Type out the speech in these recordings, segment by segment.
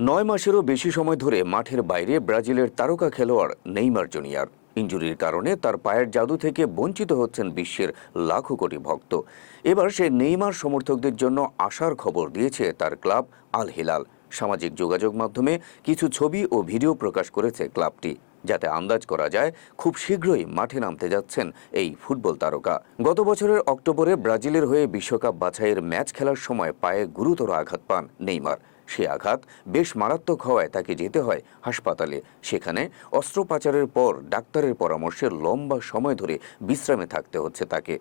নয় মাসেরও বেশি সময় ধরে মাঠের বাইরে ব্রাজিলের তারকা খেলোয়াড় নেইমার জুনিয়র। ইঞ্জুরির কারণে তার পায়ের জাদু থেকে বঞ্চিত হচ্ছেন বিশ্বের লাখো কোটি ভক্ত। এবার সে নেইমার সমর্থকদের জন্য আশার খবর দিয়েছে তার ক্লাব আল হিলাল। সামাজিক যোগাযোগ মাধ্যমে কিছু ছবি ও ভিডিও প্রকাশ করেছে ক্লাবটি, যাতে আন্দাজ করা যায় খুব শীঘ্রই মাঠে নামতে যাচ্ছেন এই ফুটবল তারকা। গত বছরের অক্টোবরে ব্রাজিলের হয়ে বিশ্বকাপ বাছাইয়ের ম্যাচ খেলার সময় পায়ে গুরুতর আঘাত পান নেইমার। সে আঘাত বেশ মারাত্মক হওয়ায় তাকে যেতে হয় হাসপাতালে। সেখানে অস্ত্রোপচারের পর ডাক্তারের পরামর্শে লম্বা সময় ধরে বিশ্রামে থাকতে হচ্ছে তাকে।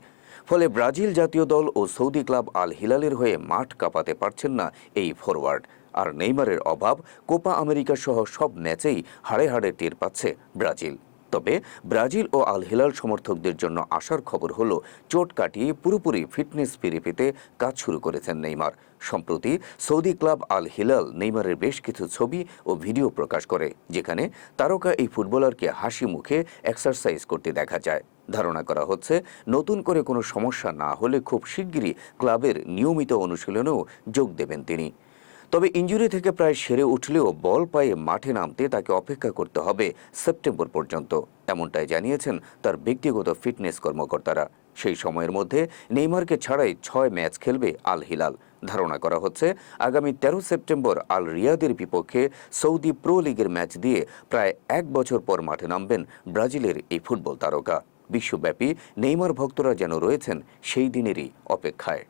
ফলে ব্রাজিল জাতীয় দল ও সৌদি ক্লাব আল হিলালের হয়ে মাঠ কাঁপাতে পারছেন না এই ফরওয়ার্ড আর নেইমারের অভাব কোপা আমেরিকা সহ সব ম্যাচেই হাড়ে হাড়ে টের পাচ্ছে ব্রাজিল। তবে ব্রাজিল ও আল হিলাল সমর্থকদের জন্য আসার খবর হল, চোট কাটিয়ে পুরোপুরি ফিটনেস ফিরে পেতে কাজ শুরু করেছেন নেইমার। সম্প্রতি সৌদি ক্লাব আল হিলাল নেইমারের বেশ কিছু ছবি ও ভিডিও প্রকাশ করে, যেখানে তারকা এই ফুটবলারকে হাসি মুখে এক্সারসাইজ করতে দেখা যায়। ধারণা করা হচ্ছে, নতুন করে কোনো সমস্যা না হলে খুব শিগগিরই ক্লাবের নিয়মিত অনুশীলনেও যোগ দেবেন তিনি। তবে ইঞ্জুরি থেকে প্রায় সেরে উঠলেও বল পায়ে মাঠে নামতে তাকে অপেক্ষা করতে হবে সেপ্টেম্বর পর্যন্ত। এমনটাই জানিয়েছেন তার ব্যক্তিগত ফিটনেস কর্মকর্তারা। সেই সময়ের মধ্যে নেইমারকে ছাড়াই ছয় ম্যাচ খেলবে আল হিলাল। ধারণা করা হচ্ছে, আগামী তেরো সেপ্টেম্বর আল রিয়াদের বিপক্ষে সৌদি প্রো লিগের ম্যাচ দিয়ে প্রায় এক বছর পর মাঠে নামবেন ব্রাজিলের এই ফুটবল তারকা। বিশ্বব্যাপী নেইমার ভক্তরা যেন রয়েছেন সেই দিনেরই অপেক্ষায়।